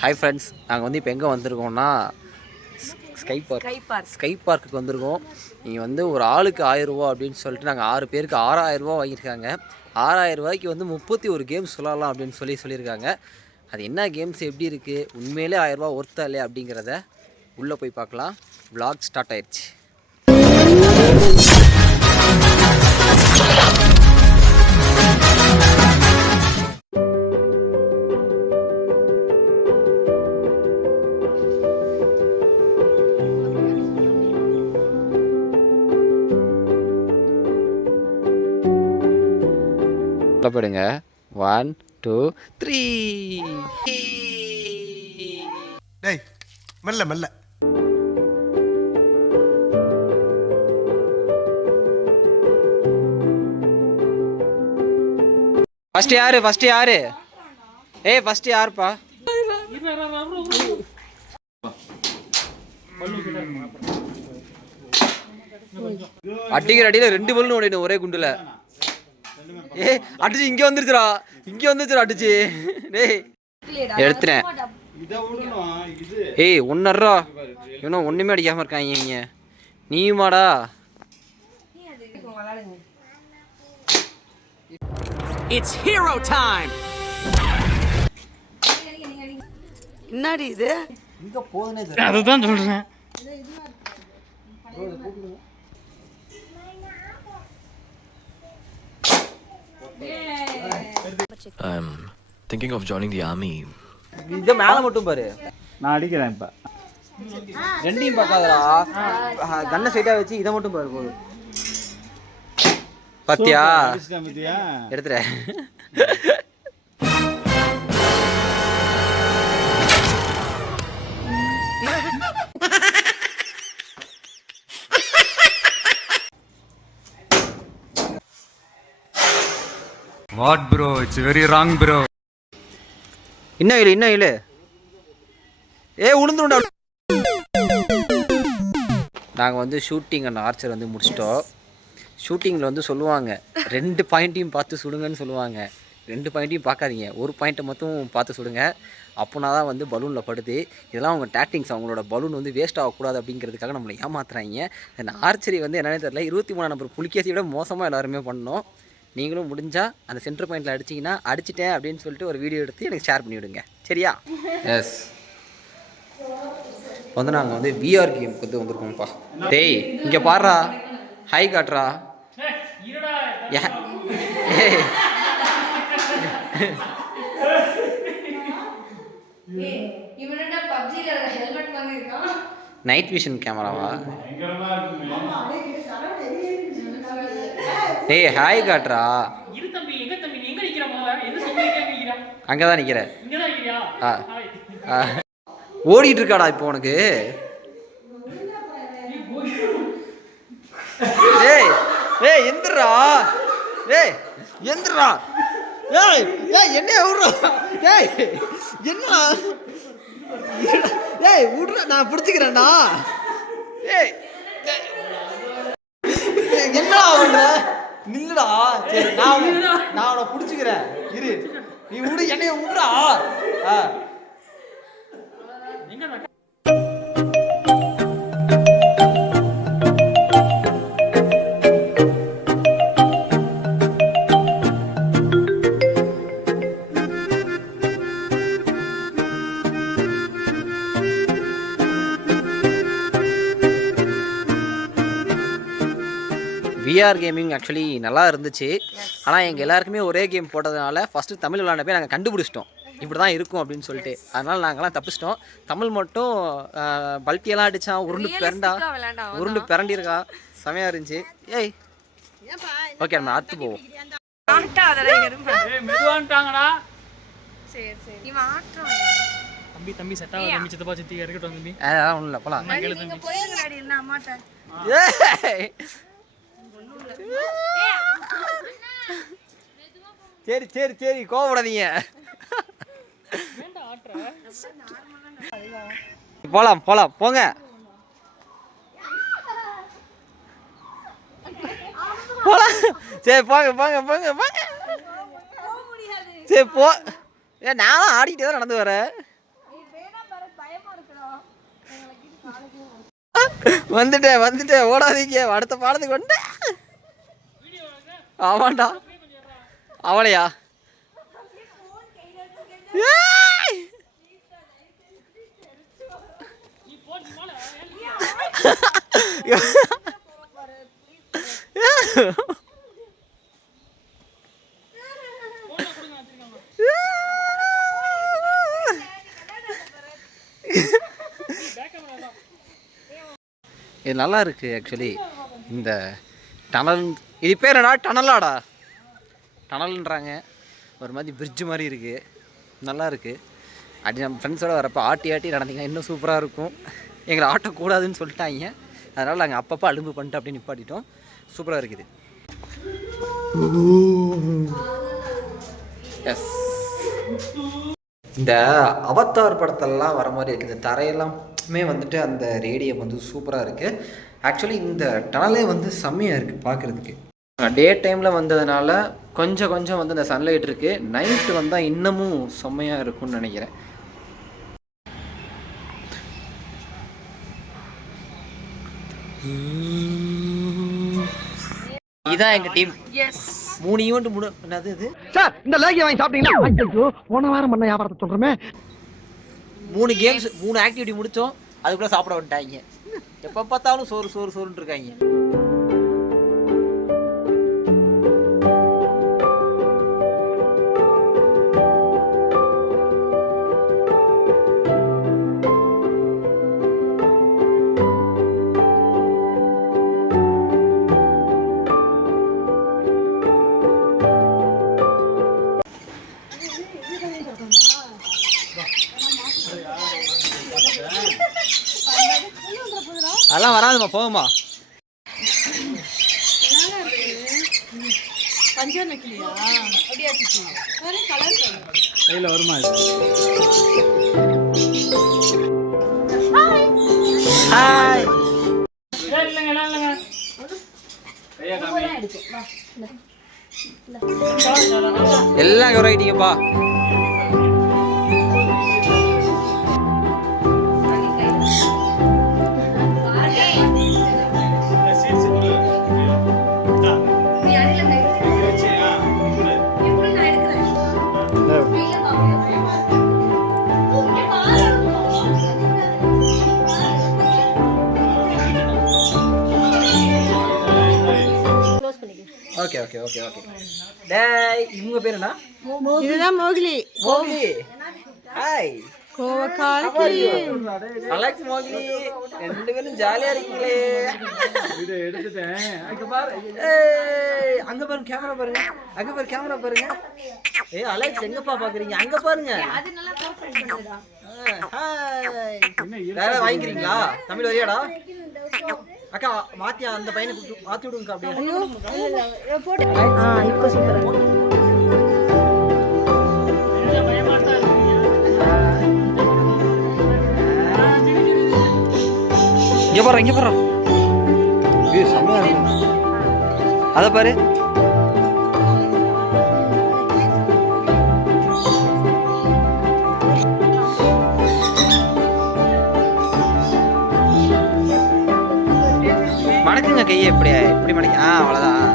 Hi friends, நாங்கள் வந்து இப்போ எங்கே வந்திருக்கோம்னா ஸ்கை பார்க்குக்கு வந்திருக்கோம். நீங்கள் வந்து ஒரு ஆளுக்கு 1000 ரூபா அப்படின்னு சொல்லிட்டு நாங்கள் 6 பேருக்கு 6000 ரூபா வாங்கியிருக்காங்க. 6000 ரூபாய்க்கு வந்து 31 கேம்ஸ் சொல்லலாம் அப்படின்னு சொல்லியிருக்காங்க. அது என்ன கேம்ஸ், எப்படி இருக்குது, உண்மையிலே 1000 ரூபா ஒர்த்தா இல்லையா அப்படிங்கிறத உள்ளே போய் பார்க்கலாம். vlog ஸ்டார்ட் ஆயிடுச்சு. போயிடுங்க. 1 2 3. டேய் மெல்ல மெல்ல. ஃபர்ஸ்ட் யாரு ஏய் ஃபர்ஸ்ட் யாருப்பா? அடிக்கிற அடியில 2 பலூன் ஓடிடும் ஒரே குண்டுல. ஏய் அடிச்சு இங்க வந்துருச்சுடா அடிச்சு. டேய் எடுத்துறேன். ஏய் ஒன்னறா இவனும் ஒண்ணுமே அடிக்காம இருக்காங்க இவங்க. நீயுமாடா? It's hero time. என்னடி இது? இங்க போதனே தெரியல. அதுதான் சொல்றேன். I'm thinking of joining the army. இத மேல மட்டும் பாரு. நான் அடிக்கிறேன் இப்ப. ரெண்டையும் பார்க்காதடா. கண்ணை சைடா வச்சு இத மட்டும் பாரு போடு. பாத்தியா? எடுத்துறேன். What bro? It's very wrong bro. இன்னும் இல்ல. உளுந்துடா. நாங்கள் வந்து ஷூட்டிங் அண்ட் ஆர்ச்சர் வந்து முடிச்சிட்டோம். ஷூட்டிங்கில் வந்து சொல்லுவாங்க 2 பாயிண்ட்டையும் பார்த்து சுடுங்கன்னு சொல்லுவாங்க. 2 பாயிண்ட்டையும் பார்க்காதீங்க, ஒரு பாயிண்ட்டை மட்டும் பார்த்து சுடுங்க. அப்போனா தான் வந்து பலூனில் படுது. இதெல்லாம் அவங்க டேக்டிங்ஸ். அவங்களோட பலூன் வந்து வேஸ்ட் ஆகக்கூடாது அப்படிங்கிறதுக்காக நம்மளை ஏமாத்துறாங்க. அந்த ஆர்ச்சரி வந்து என்னென்னு தெரியல. 23ஆம் நம்பர் புலிகேசியை விட மோசமாக எல்லாருமே பண்ணோம். நீங்களும் முடிஞ்சால் அந்த சென்டர் பாயிண்டில் அடிச்சிங்கன்னா அடிச்சிட்டேன் அப்படின்னு சொல்லிட்டு ஒரு வீடியோ எடுத்து எனக்கு ஷேர் பண்ணிவிடுங்க, சரியா? எஸ், வந்து நாங்கள் வந்து விஆர் கேமுக்கு வந்து வந்திருக்கோம்ப்பா. டேய் இங்கே பாடுறா, ஹாய் காட்டுறா. நைட் விஷன் கேமராவா? டேய் ஹாய் காட்டுறா. அங்கதான் நிக்கிறேன். ஓடிட்டு இருக்காடா இப்போ உனக்கு. ஏய் ஏய் எந்திரா, ஏய் எந்திரா, ஏய் ஏய் என்ன விடுறா, ஏய் என்ன, ஏய் விடுறா, நான் பிடிச்சிக்கிறேன்டா. ஏய் என்னடா பண்ற? நில்லுடா. சரி நான் அவனை பிடிச்சிக்கிறேன், இரு. நீ விடு, என்னைய விடுறா. விஆர் கேமிங் ஆக்சுவலி நல்லா இருந்துச்சு. ஆனால் எங்கள் எல்லாருக்குமே ஒரே கேம் போட்டதுனால ஃபஸ்ட்டு தமிழ் விளாண்டப்பே நாங்கள் கண்டுபிடிச்சிட்டோம் இப்படி தான் இருக்கும் அப்படின்னு சொல்லிட்டு. அதனால் நாங்கள்லாம் தப்பிச்சிட்டோம். தமிழ் மட்டும் பல்ட்டியெல்லாம் அடித்தான், உருண்டு பிறண்டிருக்கா, செமையாக இருந்துச்சு. ஏய் ஓகே, நம்ம அடுத்து போவோம். தம்பி செட்டா தம்பி சித்தப்பா சித்தி இருக்கட்டும் தம்பி. அதெல்லாம் ஒன்றும் இல்லை, போலாம். சரி சரி சரி, கோவப்படாதீங்க. போலாம் போலாம் போங்க. போலாம். சரி போங்க போங்க போங்க போங்க. சரி போ. நானும் ஆடிக்கிட்டே தான் நடந்து வரேன். வந்துட்டேன் ஓடாதீங்க, அடுத்த பாடத்துக்கு வந்து. ஆமாண்டா அவளையா? இது நல்லா இருக்குது ஆக்சுவலி. இந்த டனல், இது பேர் என்னடா? டனலாடா? டனல்ன்றாங்க. ஒரு மாதிரி பிரிட்ஜ் மாதிரி இருக்குது, நல்லா இருக்குது. அப்படி நம்ம ஃப்ரெண்ட்ஸோடு வரப்போ ஆட்டி நடந்தீங்கன்னா இன்னும் சூப்பராக இருக்கும். எங்களை ஆட்டக்கூடாதுன்னு சொல்லிட்டாங்க, அதனால் நாங்கள் அப்பப்போ அலும்பு பண்ணிட்டு அப்படியே நிப்பாட்டிட்டோம். சூப்பராக இருக்குது. எஸ், இந்த அவதார் படத்தெல்லாம் வர மாதிரி இருக்குது. இந்த தரையெல்லாமே வந்துட்டு அந்த ரேடியம் வந்து சூப்பராக இருக்குது. ஆக்சுவலி இந்த டனலே வந்து செம்மையாக இருக்குது பார்க்குறதுக்கு. டே டைமில் வந்ததுனால கொஞ்சம் வந்து அந்த சன்லைட் இருக்குது. நைட்டு வந்தால் இன்னமும் செம்மையாக இருக்கும்னு நினைக்கிறேன். இதான் எங்கள் டீம். 3 ஈவெண்ட் என்னது இது சார், இந்த லேகிய வாங்கி சாப்பிட்டீங்களா? போன வாரம் பண்ண வியாபாரத்தை சொல்றமே. 3 கேம்ஸ் 3 ஆக்டிவிட்டி முடித்தோம், அதுக்குள்ளே சாப்பிட வந்துட்டாங்க. எப்போ பார்த்தாலும் சோறுன்னு இருக்காங்க. அதெல்லாம் வராதுமா, போகுமா? கையில் வருமா? ஹாய், எல்லாம் கவர் ஆகிட்டீங்கப்பா. ஓகே. டேய், இவங்க பேர் என்ன? இதுதான் மோகிலி. ஹாய், அலெக்ஸ், மோகிலி, 2 பேரும் ஜாலியா இருக்கீங்களே. அங்க பாருங்க, கேமரா பாருங்க. அங்க பாரு, கேமரா பாருங்க. அலெக்ஸ் எங்கப்பா பாக்குறீங்க? அங்க பாருங்க. ஹாய், வேற வாங்கிக்கிறீங்களா? தமிழ் வரியாடா? அக்கா மாத்தியா அந்த பையனை மாத்தி விடுங்க அப்படியே. இப்போ சூப்பரா இங்க பாரு. செம்மையா இருக்கும். அத பாரு. மடக்குங்க கையை, எப்படி மடக்கு? அவ்வளோதான்.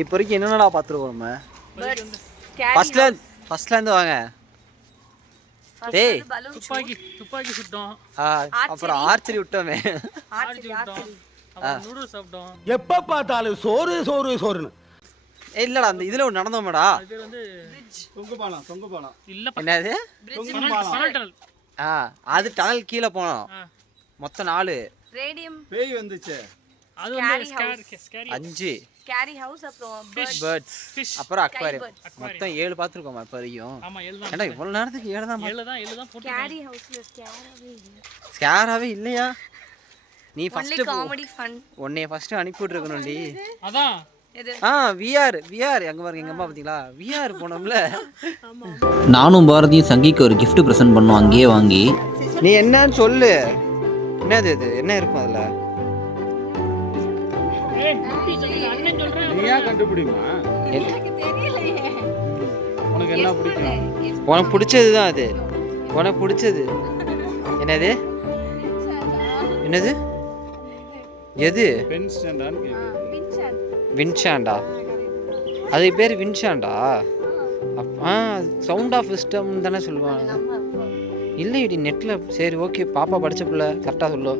இப்போ வரைக்கும் என்னென்னடா பார்த்துருக்கோம் நம்ம? ஃபர்ஸ்ட்ல இருந்து வாங்க. டேய், துப்பாக்கி சுட்டோம், அப்புறம் ஆர்ச்சரி விட்டோமே. நூடுல்ஸ் சாப்பிட்டோம். எப்ப பார்த்தாலும் சோறுன்னு. இல்லடா, அந்த இதுல ஒன்று நடந்தோமேடா. அது வந்து தொங்கு பாலம் இல்ல, என்னது? டனல். அது டனல் கீழே போனோம். மொத்தம் 4 ரேடியம் பேய் வந்துச்சு. அது வந்து ஸ்கேரி 5 ஸ்கேரி ஹவுஸ், அப்புறம் பேர்ட்ஸ், அப்புறம் அக்வாரியம். மொத்தம் 7 பார்த்துருக்கோம் இப்போ வரைக்கும். ஆமா, 7 தான். ஏன்டா இவ்வளவு நேரத்துக்கு 7 தான் போட்டு. ஸ்கேரி ஹவுஸ்ல ஸ்கேராவே இல்லையா? நீ ஃபர்ஸ்ட் காமெடி ஃபன். உன்னைய ஃபர்ஸ்ட் அனுப்பி விட்டுருக்கணும்டி. அதான் விஆர் அங்கே பாருங்க எங்கள் அம்மா பார்த்தீங்களா விஆர் போனோம்ல. நானும் பாரதியும் சங்கிக்கு ஒரு gift ப்ரெசென்ட் பண்ணோம் அங்கேயே வாங்கி. நீ என்னன்னு சொல்லு, என்னது இது, என்ன இருக்கும் அதில்? நீயா கண்டுபிடிமா? உனக்கு என்ன பிடிக்கும்? உனக்கு பிடிச்சது தான் அது. உனக்கு பிடிச்சது என்னது? என்னது எது? பென் ஸ்டாண்டான்னு கேக்குது. வின்ஷாண்டா, அது பேர் வின்ஷாண்டா. சவுண்ட் ஆஃப் சிஸ்டம் தானே சொல்லுவாங்க. இல்லை இடி நெட்டில். சரி ஓகே, பாப்பா படித்த பிள்ளை கரெக்டாக சொல்லு.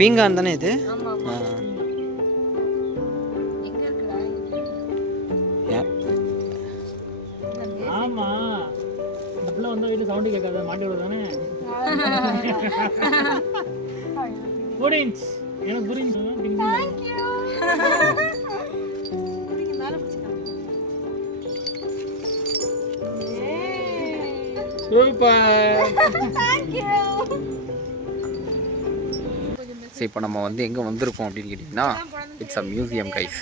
பீங்கான் தானே இது? ஆமா, இந்த பிள்ளை வந்தா வீட்டுல சவுண்ட் கேட்காத, மாட்டி விடுதானே. புரிஞ்சு எனக்கு புரிஞ்சு. சரி, இப்போ நம்ம வந்து எங்கே வந்திருக்கோம் அப்படின்னு கேட்டிங்கன்னா, இட்ஸ் அ மியூசியம் கைஸ்.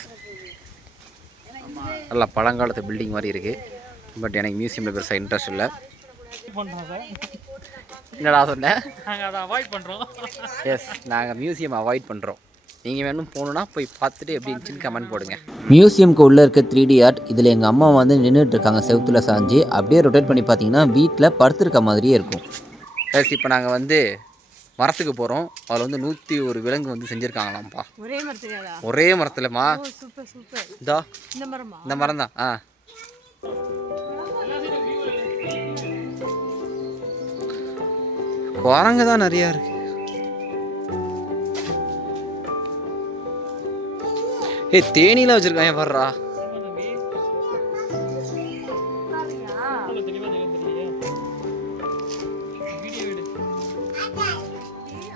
நல்லா பழங்காலத்து பில்டிங் மாதிரி இருக்குது. பட் எனக்கு மியூசியமில் பெருசாக இன்ட்ரெஸ்ட் இல்லை. என்னடா சொன்னேன்? நாங்கள் அதை அவாய்ட் பண்ணுறோம். எஸ், நாங்கள் மியூசியம் அவாய்ட் பண்ணுறோம். நீங்கள் வேணும் போகணுன்னா போய் பார்த்துட்டு எப்படி இருந்துச்சுன்னு கமெண்ட் போடுங்க. மியூசியம்க்கு உள்ளே இருக்க 3D ஆர்ட். இதில் எங்கள் அம்மா வந்து நின்றுட்டு இருக்காங்க செவுத்துல சாஞ்சு. அப்படியே ரொட்டேட் பண்ணி பார்த்தீங்கன்னா வீட்டில் படுத்துருக்க மாதிரியே இருக்கும். எஸ், இப்போ நாங்கள் வந்து மரத்துக்கு போகிறோம். அதில் வந்து 101 விலங்கு வந்து செஞ்சுருக்காங்களாம்ப்பா. ஒரே மரத்துலமா? இதோ இந்த மரம் தான். குரங்கு தான் நிறையா இருக்கு. தேனிலாம் வச்சிருக்காங்க பாருடா.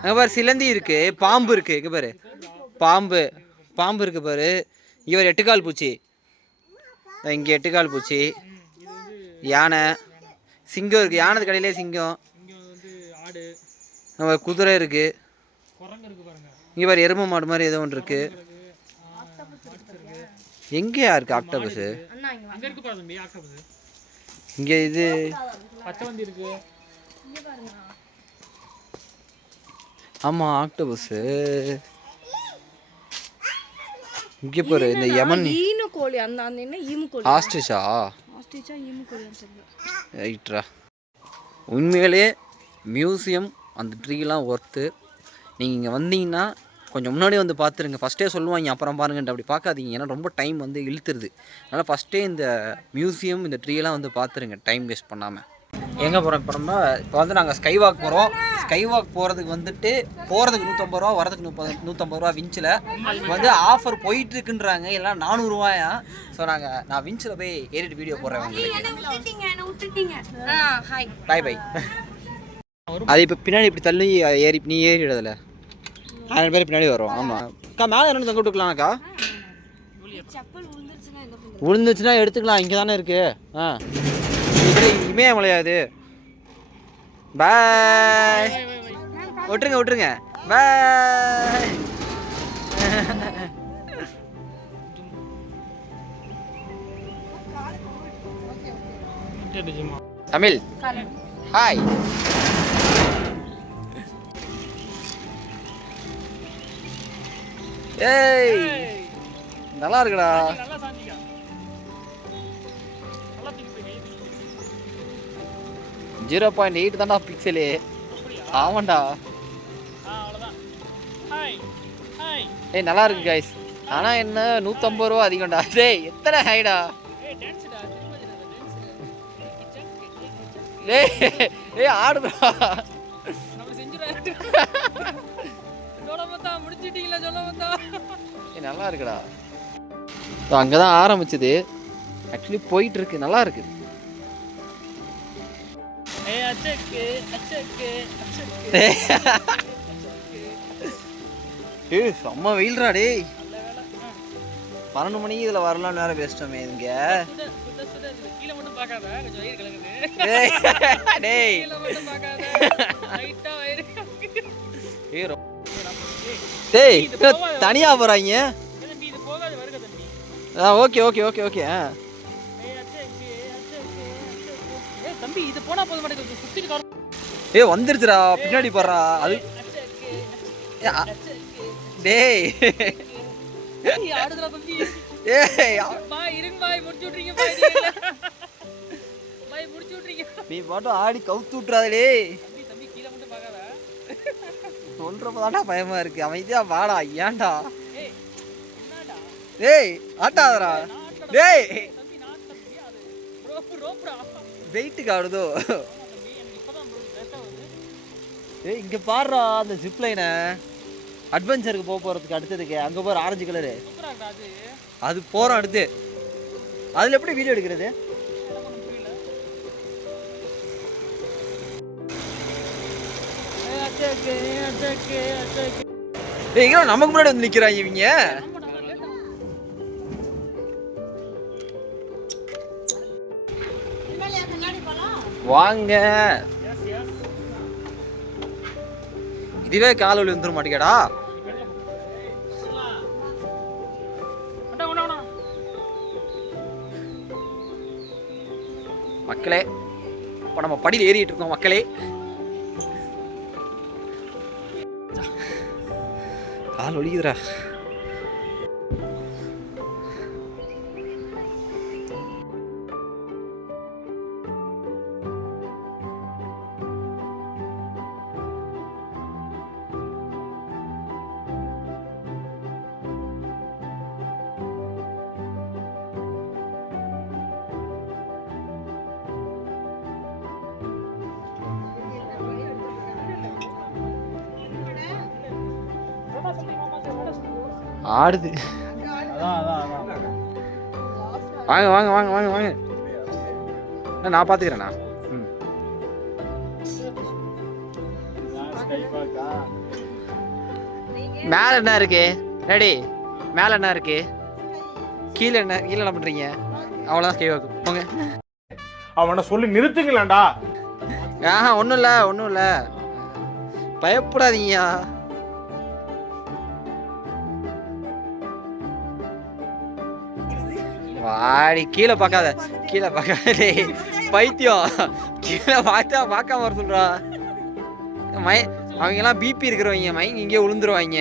அங்கே பாரு சிலந்தி இருக்கு, பாம்பு இருக்கு. இங்கே பாரு பாம்பு இருக்கு பாரு. இவர் 8 கால் பூச்சி, இங்கே 8 கால் பூச்சி. யானை, சிங்கம் இருக்கு. யானை கடையிலே சிங்கம். நம்ம குதிரை இருக்கு. இங்கே பாரு எருமை மாடு மாதிரி ஏதோ ஒன்று இருக்கு. எங்கேயா இருக்கு ஆக்டோபஸ்? இங்கே இது ஆமாம் ஆக்டோபஸ். இங்கே பாரு இந்த யமன் ஆஸ்ட்ரிச்சா. ரைட்ரா. உண்மையிலே மியூசியம் அந்த ட்ரீலாம் ஒர்த்து. நீங்கள் இங்கே வந்தீங்கன்னா கொஞ்சம் முன்னாடி வந்து பார்த்துருங்க. ஃபஸ்ட்டே சொல்லுவாங்க அப்புறம் பாருங்கன்ட்டு, அப்படி பார்க்காதீங்க. ஏன்னா ரொம்ப டைம் வந்து இழுத்துருது. அதனால் ஃபஸ்ட்டே இந்த மியூசியம் இந்த ட்ரீலாம் வந்து பார்த்துருங்க, டைம் வேஸ்ட் பண்ணாமல். எங்கே போகிறோம் இப்போ? இப்போ வந்து நாங்கள் ஸ்கை வாக் போகிறோம். ஸ்கை வாக் போகிறதுக்கு வந்துட்டு போகிறதுக்கு 150 ரூபா, வரதுக்கு 150 ரூபா. விஞ்சில் வந்து ஆஃபர் போயிட்டுருக்குன்றாங்க. எல்லாம் 400 ரூபாயா. ஸோ நான் விஞ்சில் போய் ஏறிட்டு வீடியோ போடுறேன் உங்களுக்கு. பாய் பாய். அது இப்போ பின்னாடி இப்படி தள்ளி ஏறி நீ ஏறிடுறதில்ல 1000 பேர் பின்னாடி வரும். ஆமாம் அக்கா, மேலே என்ன தொங்க விட்டுக்கலாம்க்கா? விழுந்துச்சுன்னா எடுத்துக்கலாம், இங்கே தானே இருக்கு. இமயமலையாது. பாய். விட்டுருங்க. பாய். தமிழ் ஹாய். ஏய் நல்லா இருக்குடா. 0.8 தான்டா பிக்சலு. ஆமாண்டா. ஏய் நல்லா இருக்கு கைஸ். ஆனால் என்ன 150 ரூபா அதிகம்டா. டேய் எத்தனை ஹைடா? ஏய் ஆடுடா. நல்லா இருக்குடா. அங்கே தான் ஆரம்பிச்சது. ஆக்சுவலி போயிட்டு இருக்கு, நல்லா இருக்கு. செம்ம வெயில்ரா டேய். 12 மணிக்கு இதில் வரலாம், நேரம் பேசிட்டோமே இங்கே. டேய் ஏய் டேய் தனியா போறாங்க. தம்பி இது போகாது வருக தம்பி. Okay okay okay okay. ஏய் தம்பி இது போனா போக மாட்டேங்குது. சுத்திட்டு கார். ஏய் வந்துருச்சுடா பின்னாடி போறா. அது டேய் ஏய் ஆடுதுடா தம்பி. ஏய் பாய் இருங்க பாய் முடிச்சு விட்றீங்க பாய். பாய் முடிச்சு விட்றீங்க. நீ பாட்டு ஆடி கவுத்து விட்டுறாதே. தம்பி தம்பி கீழ மட்டும் பார்க்காத. சொல்றப்பதான்டா பயமா இருக்கு. அமைதியா வாடா. ஏன்டா ஏய் என்னடா? ஏய் ஆட்டாதடா. டேய் தம்பி நான் தம்பி அது ரோப்ரா. வெயிட்டுக்கு ஆடுதோ. தம்பி எனக்கு இப்பதான் ப்ரோ லேட்டா வருது. ஏய் இங்க பாருடா அந்த ஜிப் லைனை. அட்வென்ச்சருக்கு போறதுக்கு அடுத்ததுக்கு அங்க போற ஆரஞ்சு கலரு. சூப்பரா இருக்கா அது? அது போறோம் அடுத்து. அதுல எப்படி வீடியோ எடுக்கிறது? ஏய் இங்க நமக்கு முன்னாடி வந்து நிக்கிறாங்க இவங்க. வாங்க. இதுவே கால் வலி வந்துட மாட்டேங்கடா. மக்களே இப்போ நம்ம படியில் ஏறிட்டு இருக்கோம் மக்களே. கால் ஒலிக்குதுடா. ஆடுது. வாங்க வாங்க வாங்க வாங்க வாங்க. நான் பாத்துக்கிறேண்ணா. மேல என்ன இருக்கு? ரெடி. மேல என்ன இருக்கு? கீழே என்ன பண்றீங்க? அவ்வளவுதான் ஸ்கை வாக்கு போங்க. அவனை சொல்லி நிறுத்துங்களேன்டா. ஒன்றும் இல்லை பயப்படாதீங்கயா. வாடி கீழே பார்க்காத பைத்தியம். கீழே பார்க்காம வர சொல்றா. அவங்க எல்லாம் பிபி இருக்கிறவங்க மைங்க இங்கே விழுந்துருவாங்க.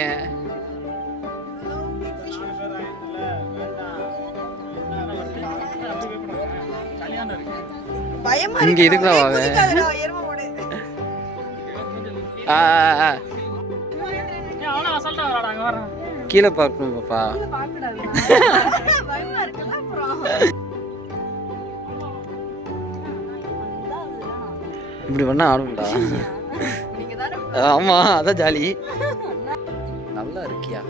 இங்க இதுக்குதான் வாங்க. கீழே பார்க்கணும் பாப்பா. இப்படி பண்ணா ஆடும்டா. ஆமா அதான் ஜாலி. நல்லா இருக்கியா?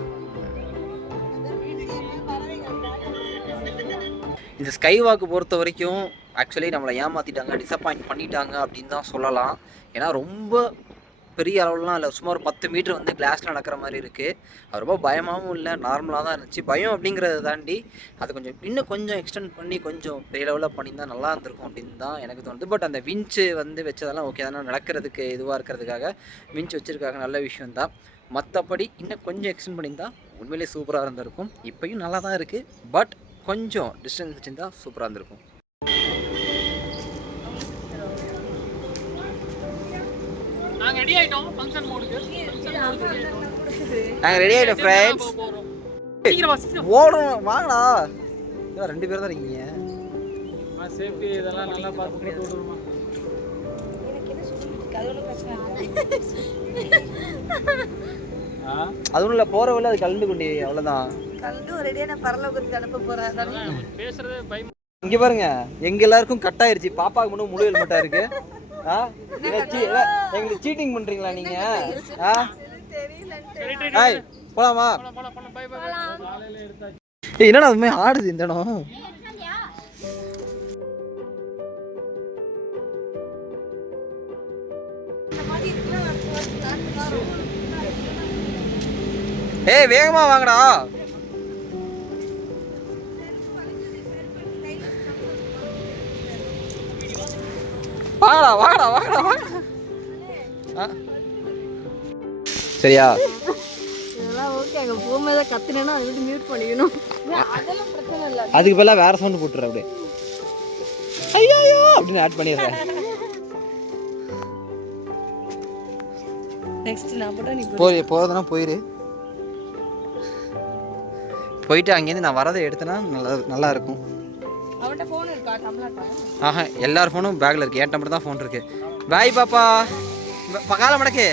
இந்த ஸ்கை வாக்கு பொறுத்த வரைக்கும் ஆக்சுவலி நம்மளை ஏமாத்திட்டாங்க, டிசப்பாயிண்ட் பண்ணிட்டாங்க அப்படின்னு தான் சொல்லலாம். ஏன்னா ரொம்ப பெரிய அளவுலாம் இல்லை, சும்மா ஒரு 10 மீட்டர் வந்து கிளாஸில் நடக்கிற மாதிரி இருக்குது. அது ரொம்ப பயமாகவும் இல்லை, நார்மலாக தான் இருந்துச்சு. பயம் அப்படிங்கிறத தாண்டி அது இன்னும் கொஞ்சம் எக்ஸ்டெண்ட் பண்ணி கொஞ்சம் பெரிய லெவலில் பண்ணியிருந்தால் நல்லா இருந்திருக்கும் அப்படின்னு தான் எனக்கு தோணுது. பட் அந்த வின்ச்சு வந்து வச்சதெல்லாம் ஓகே தானே, நடக்கிறதுக்கு இதுவாக இருக்கிறதுக்காக வின்ச் வச்சுருக்காங்க, நல்ல விஷயம் தான். மற்றபடி இன்னும் கொஞ்சம் எக்ஸ்டெண்ட் பண்ணியிருந்தால் உண்மையிலேயே சூப்பராக இருந்திருக்கும். இப்போயும் நல்லா தான் இருக்குது, பட் கொஞ்சம் டிஸ்டன்ஸ் வச்சுருந்தா சூப்பராக இருந்திருக்கும். நாங்க ரெடி ஆயிட்டோம் ஃபங்க்ஷன் மோடுக்கு. நாங்க ரெடி ஆயிட்டோம் फ्रेंड्स. சீக்கிரம் ஓடுறோம் வாங்கடா. இதெல்லாம் 2 பேர் தான் இருக்கீங்க. சேஃப்டி இதெல்லாம் நல்லா பார்த்து போட்டு விடுறோமா. எனக்கு என்ன சொல்லிருக்கு அது ஒன்றும் பிரச்சனை இல்லை. அதுவும் இல்லை போகிற வழியில் அது கலந்து கொண்டு அவ்வளோதான். கலந்து ஒரேடியா நான் பரலோகத்துக்கு அனுப்ப போறேன். பேசுறதே பயம். இங்க பாருங்க எங்க எல்லாருக்கும் கட் ஆயிருச்சு, பாப்பாக்கு மட்டும் முழு ஹெல்மெட்டா இருக்கு. எங்களுக்கு சீட்டிங் பண்றீங்களா நீங்க? போலாமா? என்னடா அதுமே ஆடுது இந்த இடம். ஏய் வேகமா வாங்கடா. வாங்கடா வாங்கடா வாங்கடா வாங்கடா. சரியா? இதெல்லாம் ஓகே. அங்கே போகும்போது கத்துனேன்னா அதை விட்டு மியூட் பண்ணிக்கணும். அதெல்லாம் பிரச்சனை இல்லை. அதுக்கு பதிலாக வேறு சவுண்டு போட்டுற அப்படியே ஐயோ அப்படின்னு ஆட் பண்ணிடுறேன். நெக்ஸ்ட் நான் போட்டா நீ போகிறதுனா போயிரு. போயிட்டு அங்கேருந்து நான் வரதை எடுத்தேன்னா நல்லா இருக்கும். அவன்கிட்ட ஃபோன் இருக்கா? தமிழ்நாட்டா? ஆஹா, எல்லார் ஃபோனும் பேக்கில் இருக்குது. என்கிட்ட மட்டும் தான் ஃபோன் இருக்குது. பாய் பாப்பா, கால மடக்கு.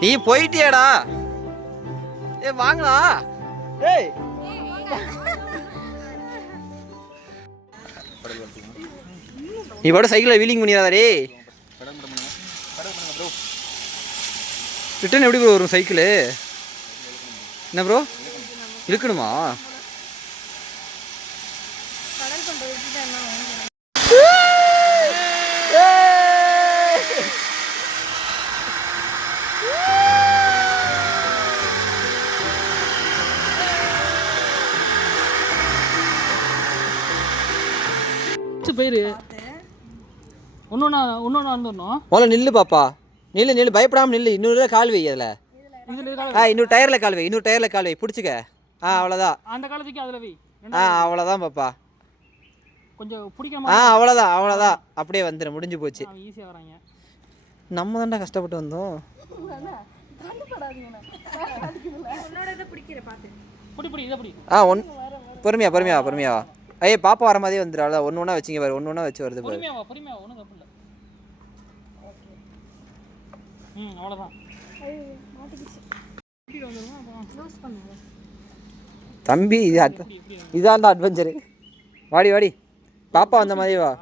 நீ போயிட்டியாடா? ஏ வாங்களா? ஏய் நீ பாட்டு சைக்கிளில் வீலிங் பண்ணிடாதே. ரிட்டன் எப்படி ப்ரோ வரும் சைக்கிளு? என்ன ப்ரோ இழுக்கணுமா? கடல் கொண்டு விட்டுட்டு என்ன வாங்கணும்? போயிரு. ஒன்னொன்னா வந்துடணும். முதல்ல நில்லு பாப்பா, நில்லு பயப்படாமல் நில்லு. இன்னொரு கால் வை அதில். இன்னொரு டயரில் கால் வை, பிடிச்சிக்க. அவ்வளோதான். அந்த காலத்துக்கு அதில் வை. அவ்வளோதான் பாப்பா. கொஞ்சம் பிடிக்காம. அவ்வளோதான் அப்படியே வந்துடு, முடிஞ்சு போச்சு. ஈஸியாக வராங்க. நம்ம தான்டா கஷ்டப்பட்டு வந்தோம். பொறுமையா ஐயே பாப்பா வர மாதிரியே வந்துடும். ஒன்று ஒன்றா வச்சிங்க பாரு, ஒன்று ஒன்றா வச்சு வருது பாரு. பொறுமையா ஒன்றும் தப்பு இல்லை. அவ்வளோதான். தம்பி இதான் அட்வென்ச்சரு. வாடி பாப்பா வந்த மாதிரி வா.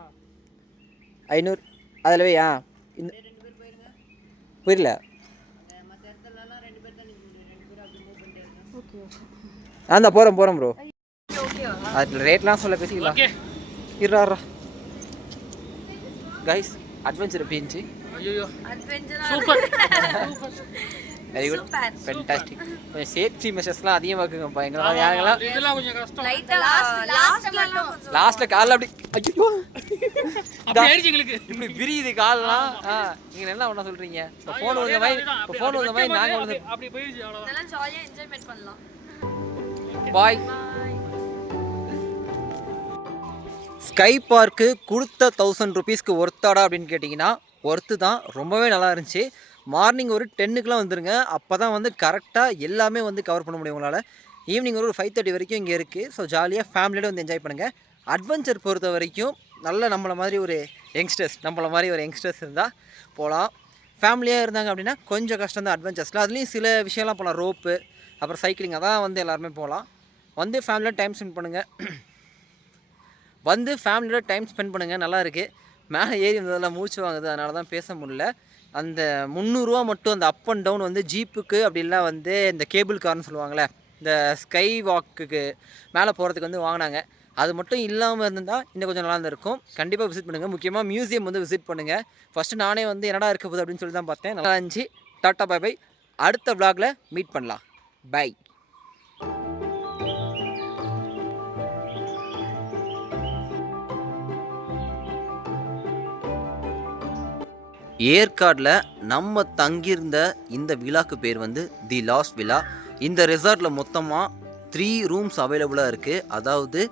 500 அதில் வை. புரியல. போகிறோம் ப்ரோ. அதில் ரேட்லாம் சொல்ல பேசிக்கலாம். இருறா கைஸ், அட்வென்ச்சர் எப்படி இருந்துச்சு? Very good, fantastic. கொஞ்சம் சேஃப்டி மெஷர்ஸ்லாம் அதிகமாக்குங்க. பயங்கரமாக யாருங்கெல்லாம் லாஸ்ட்டில் காலில் அப்படி ஐயோ இப்படி விரியுது காலெலாம். நீங்கள் என்ன ஒன்றா சொல்கிறீங்க? ஃபோன் வந்த மாதிரி நாங்கள் வந்து அப்படி போயிடுச்சு. அவ்வளோதான். ஜாலியாக என்ஜாய்மெண்ட் பண்ணலாம். பாய். ஸ்கை பார்க்கு கொடுத்த 1000 rupeesக்கு ஒர்த்தாடா அப்படின்னு கேட்டிங்கன்னா ஒர்த்து தான். ரொம்பவே நல்லா இருந்துச்சு. மார்னிங் ஒரு 10க்குலாம் வந்துருங்க. அப்போ தான் வந்து கரெக்டாக எல்லாமே வந்து கவர் பண்ண முடியும் உங்களால். ஈவினிங் ஒரு 5:30 வரைக்கும் இங்கே இருக்குது. ஸோ ஜாலியாக ஃபேமிலியோட வந்து என்ஜாய் பண்ணுங்கள். அட்வென்ச்சர் பொறுத்த வரைக்கும் நல்ல நம்மளை மாதிரி ஒரு யங்ஸ்டர்ஸ் இருந்தால் போகலாம். ஃபேமிலியாக இருந்தாங்க அப்படின்னா கொஞ்சம் கஷ்டம் தான் அட்வென்ச்சர்ஸில். அதுலேயும் சில விஷயம்லாம் போகலாம். ரோப்பு, அப்புறம் சைக்கிளிங், அதான் வந்து எல்லாருமே போகலாம். வந்து ஃபேமிலியோட டைம் ஸ்பெண்ட் பண்ணுங்கள். நல்லா இருக்குது. மேலே ஏறி வந்ததெல்லாம் மூச்சு வாங்குது, அதனால தான் பேச முடியல. அந்த 300 ரூபா மட்டும் அந்த அப் அண்ட் டவுன் வந்து ஜீப்புக்கு அப்படிலாம் வந்து இந்த கேபிள் கார்னு சொல்லுவாங்களே, இந்த ஸ்கை வாக்குக்கு மேலே போகிறதுக்கு வந்து வாங்கினாங்க. அது மட்டும் இல்லாமல் இருந்தால் இன்னும் கொஞ்சம் நல்லா இருந்திருக்கும். கண்டிப்பாக விசிட் பண்ணுங்கள். முக்கியமாக மியூசியம் வந்து விசிட் பண்ணுங்கள். ஃபஸ்ட்டு நானே வந்து என்னடா இருக்க போகுது அப்படின்னு சொல்லி தான் பார்த்தேன். நல்லா இருந்துச்சு. Tata bye. அடுத்த vlogல மீட் பண்ணலாம். பை. ஏற்காடில் நம்ம தங்கியிருந்த இந்த விழாக்கு பேர் வந்து தி லாஸ்ட் விழா. இந்த ரெசார்ட்டில் மொத்தமாக 3 ரூம்ஸ் அவைலபிளாக இருக்குது. அதாவது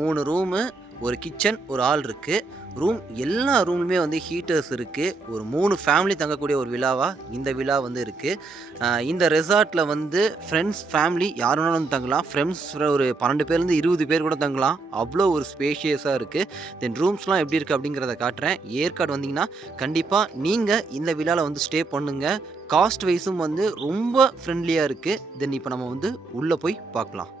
3 ரூமு, ஒரு கிச்சன், ஒரு ஹால் இருக்குது. எல்லா ரூம்லுமே வந்து ஹீட்டர்ஸ் இருக்குது. ஒரு 3 ஃபேமிலி தங்கக்கூடிய ஒரு விழாவாக இந்த விழா வந்து இருக்குது. இந்த ரெசார்ட்டில் வந்து ஃப்ரெண்ட்ஸ், ஃபேமிலி யார் வேணாலும் வந்து தங்கலாம். ஃப்ரெண்ட்ஸ் ஒரு 12 பேர்லேருந்து 20 பேர் கூட தங்கலாம். அவ்வளோ ஒரு ஸ்பேஷியஸாக இருக்குது. தென் ரூம்ஸ்லாம் எப்படி இருக்குது அப்படிங்கிறத காட்டுறேன். ஏற்காடு வந்தீங்கன்னா கண்டிப்பாக நீங்கள் இந்த விழாவில் வந்து ஸ்டே பண்ணுங்கள். காஸ்ட் வைஸும் வந்து ரொம்ப ஃப்ரெண்ட்லியாக இருக்குது. தென் இப்போ நம்ம வந்து உள்ளே போய் பார்க்கலாம்.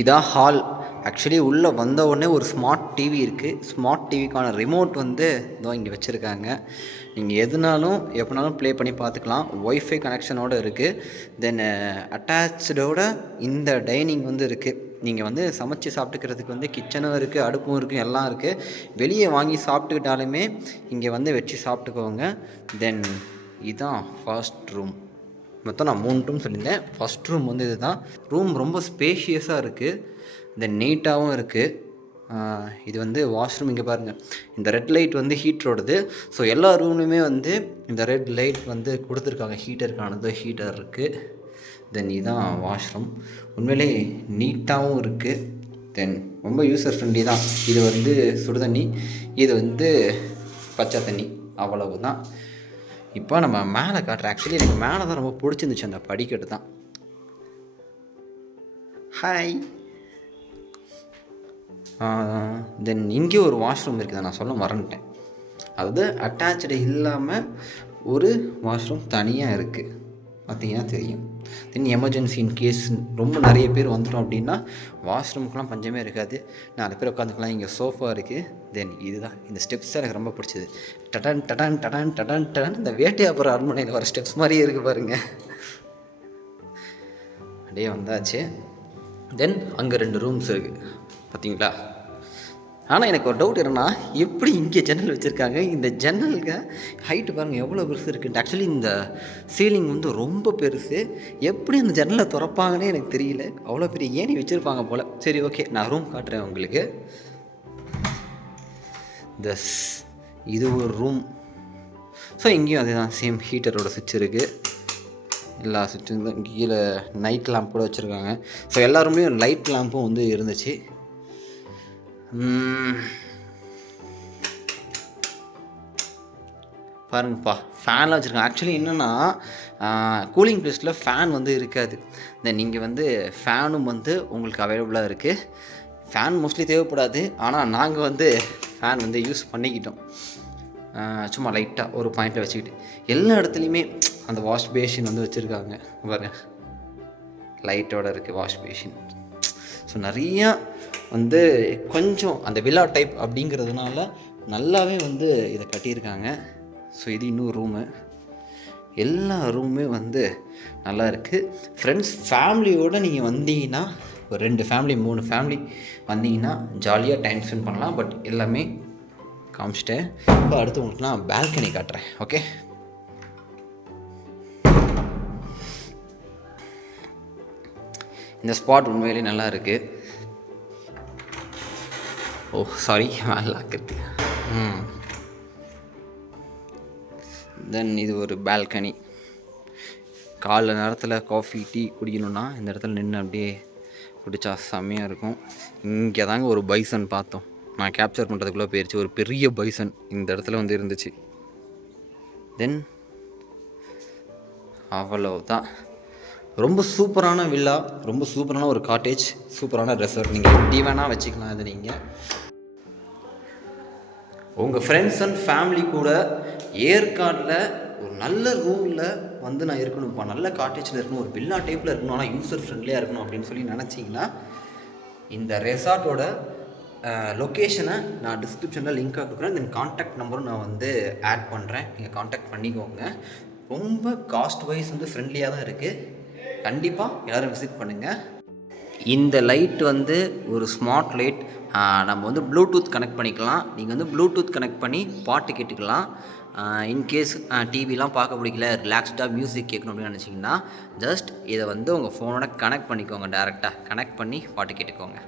இதான் ஹால். ஆக்சுவலி உள்ளே வந்த உடனே ஒரு ஸ்மார்ட் டிவி இருக்குது. ஸ்மார்ட் டிவிக்கான ரிமோட் வந்து இதோ இங்கே வச்சுருக்காங்க. நீங்கள் எதுனாலும் எப்போனாலும் ப்ளே பண்ணி பார்த்துக்கலாம். ஒய்ஃபை கனெக்ஷனோடு இருக்குது. தென் அட்டாச்சோட இந்த டைனிங் வந்து இருக்குது. நீங்கள் வந்து சமைச்சு சாப்பிட்டுக்கிறதுக்கு வந்து கிச்சனும் இருக்குது, அடுப்பும் இருக்குது, எல்லாம் இருக்குது. வெளியே வாங்கி சாப்பிட்டுக்கிட்டாலுமே இங்கே வந்து வச்சு சாப்பிட்டுக்கோங்க. தென் இதுதான் ஃபர்ஸ்ட் ரூம். மொத்தம் நான் 3 ரூம் சொல்லியிருந்தேன். ஃபஸ்ட் ரூம் வந்து இது தான். ரூம் ரொம்ப ஸ்பேஷியஸாக இருக்குது, தென் நீட்டாகவும் இருக்குது. இது வந்து வாஷ்ரூம். இங்கே பாருங்கள், இந்த ரெட் லைட் வந்து ஹீட்டரோடது. ஸோ எல்லா ரூம்லையுமே வந்து இந்த ரெட் லைட் வந்து கொடுத்துருக்காங்க, ஹீட்டருக்கானது. ஹீட்டர் இருக்குது. தென் இதுதான் வாஷ்ரூம். உண்மையிலே நீட்டாகவும் இருக்குது. தென் ரொம்ப யூசர் ஃப்ரெண்ட்லி தான். இது வந்து சுடு தண்ணி, இது வந்து பச்சை தண்ணி, அவ்வளவு தான். இப்போ நம்ம மேலே காட்டுறேன். ஆக்சுவலி எனக்கு மேலே தான் ரொம்ப பிடிச்சிருந்துச்சு, அந்த படிக்கட்டு தான். ஹாய். தென் இங்கே ஒரு வாஷ்ரூம் இருக்குது, நான் சொல்ல மறந்துட்டேன். அதாவது அட்டாச்சு இல்லாமல் ஒரு வாஷ்ரூம் தனியாக இருக்குது, பார்த்தீங்கன்னா தெரியும். தென் எமர்ஜென்சி இன்கேஸ் ரொம்ப நிறைய பேர் வந்துட்டோம் அப்படின்னா வாஷ்ரூமுக்கெலாம் பஞ்சமே இருக்காது. 4 பேர் உட்காந்துக்கலாம். இங்கே சோஃபா இருக்குது. தென் இதுதான், இந்த ஸ்டெப்ஸ் எனக்கு ரொம்ப பிடிச்சது. டடன் டடன் டடன் டடன் டடன், இந்த வேட்டையாபுரம் அரண்மனையில் வர ஸ்டெப்ஸ் மாதிரியே இருக்குது பாருங்கள். அப்படியே வந்தாச்சு. தென் அங்கே 2 ரூம்ஸ் இருக்குது, பார்த்தீங்களா? ஆனால் எனக்கு ஒரு டவுட் என்னென்னா, எப்படி இங்கே ஜன்னல் வச்சுருக்காங்க? இந்த ஜன்னலுக்கு ஹைட்டு பாருங்கள் எவ்வளோ பெருசு இருக்குது. ஆக்சுவலி இந்த சீலிங் வந்து ரொம்ப பெருசு. எப்படி அந்த ஜன்னலை திறப்பாங்கன்னே எனக்கு தெரியல. அவ்வளோ பெரிய ஏணி வச்சுருப்பாங்க போல். சரி, ஓகே, நான் ரூம் காட்டுறேன் உங்களுக்கு. இது ஒரு ரூம். ஸோ இங்கேயும் அதே தான், சேம் ஹீட்டரோட சுவிட்ச் இருக்குது. எல்லா சுவிட்சும் தான். கீழே நைட் லேம்ப் கூட வச்சுருக்காங்க. ஸோ எல்லா ரூம்லேயும் லைட் லேம்பும் வந்து இருந்துச்சு. பாருங்கப்பா, ஃபேன்லாம் வச்சுருக்காங்க. ஆக்சுவலி என்னென்னா, கூலிங் ப்ளேஸில் ஃபேன் வந்து இருக்காது. தென் நீங்கள் வந்து ஃபேனும் வந்து உங்களுக்கு அவைலபிளாக இருக்குது. ஃபேன் மோஸ்ட்லி தேவைப்படாது, ஆனால் நாங்கள் வந்து ஃபேன் வந்து யூஸ் பண்ணிக்கிட்டோம். சும்மா லைட்டாக ஒரு பாயிண்ட்டை வச்சுக்கிட்டு. எல்லா இடத்துலையுமே அந்த வாஷ் பேஷின் வந்து வச்சுருக்காங்க பாருங்க, லைட்டோட இருக்குது வாஷ் பேஷின். ஸோ நிறையா வந்து கொஞ்சம் அந்த வில்லா டைப் அப்படிங்கிறதுனால நல்லாவே வந்து இதை கட்டியிருக்காங்க. ஸோ இது இன்னொரு ரூமு. எல்லா ரூமுமே வந்து நல்லா இருக்குது. ஃப்ரெண்ட்ஸ் ஃபேமிலியோடு நீங்கள் வந்தீங்கன்னா, ஒரு 2 ஃபேமிலி 3 ஃபேமிலி வந்தீங்கன்னா ஜாலியாக டைம் ஸ்பெண்ட் பண்ணலாம். பட் எல்லாமே காமிச்சிட்டேன். இப்போ அடுத்து உங்களுக்கு நான் பால்கனி காட்டுறேன். ஓகே, இந்த ஸ்பாட் உண்மையிலே நல்லா இருக்குது. ஓ சாரி, நல்லா இருக்குது. தென் இது ஒரு பால்கனி. காலைல நேரத்தில் காஃபி டீ குடிக்கணுன்னா இந்த இடத்துல நின்று அப்படியே குடித்தா செம்மையாக இருக்கும். இங்கே தாங்க ஒரு பைசன் பார்த்தோம். நான் கேப்சர் பண்ணுறதுக்குள்ளே போயிடுச்சு. ஒரு பெரிய பைசன் இந்த இடத்துல வந்து இருந்துச்சு. தென் அவ்வளவுதான். ரொம்ப சூப்பரான வில்லா, ரொம்ப சூப்பரான ஒரு காட்டேஜ், சூப்பரான ரெசார்ட். நீங்கள் எப்படி வேணால் வச்சுக்கலாம். இது நீங்கள் உங்கள் ஃப்ரெண்ட்ஸ் அண்ட் ஃபேமிலி கூட ஏற்காடில் ஒரு நல்ல ரூமில் வந்து நான் இருக்கணும்ப்பா, நல்ல காட்டேஜில் இருக்கணும், ஒரு வில்லா டைப்பில் இருக்கணும், ஆனால் யூசர் ஃப்ரெண்ட்லியாக இருக்கணும் அப்படின்னு சொல்லி நினச்சிங்கன்னா இந்த ரெசார்ட்டோட லொக்கேஷனை நான் டிஸ்கிரிப்ஷனில் லிங்காக கொடுக்குறேன். தென் கான்டாக்ட் நம்பரும் நான் வந்து ஆட் பண்ணுறேன், நீங்கள் கான்டாக்ட் பண்ணிக்கோங்க. ரொம்ப காஸ்ட் வைஸ் வந்து ஃப்ரெண்ட்லியாக தான் இருக்குது. கண்டிப்பாக எல்லோரும் விசிட் பண்ணுங்கள். இந்த லைட் வந்து ஒரு ஸ்மார்ட் லைட். நம்ம வந்து ப்ளூடூத் கனெக்ட் பண்ணிக்கலாம். நீங்கள் வந்து ப்ளூடூத் கனெக்ட் பண்ணி பாட்டு கேட்டுக்கலாம். இன்கேஸ் டிவிலாம் பார்க்க பிடிக்கல, ரிலாக்ஸ்டாக மியூசிக் கேட்கணும் அப்படின்னு நினச்சிங்கன்னா ஜஸ்ட் இதை வந்து உங்கள் ஃபோனோட கனெக்ட் பண்ணிக்கோங்க. டேரெக்டாக கனெக்ட் பண்ணி பாட்டு கேட்டுக்கோங்க.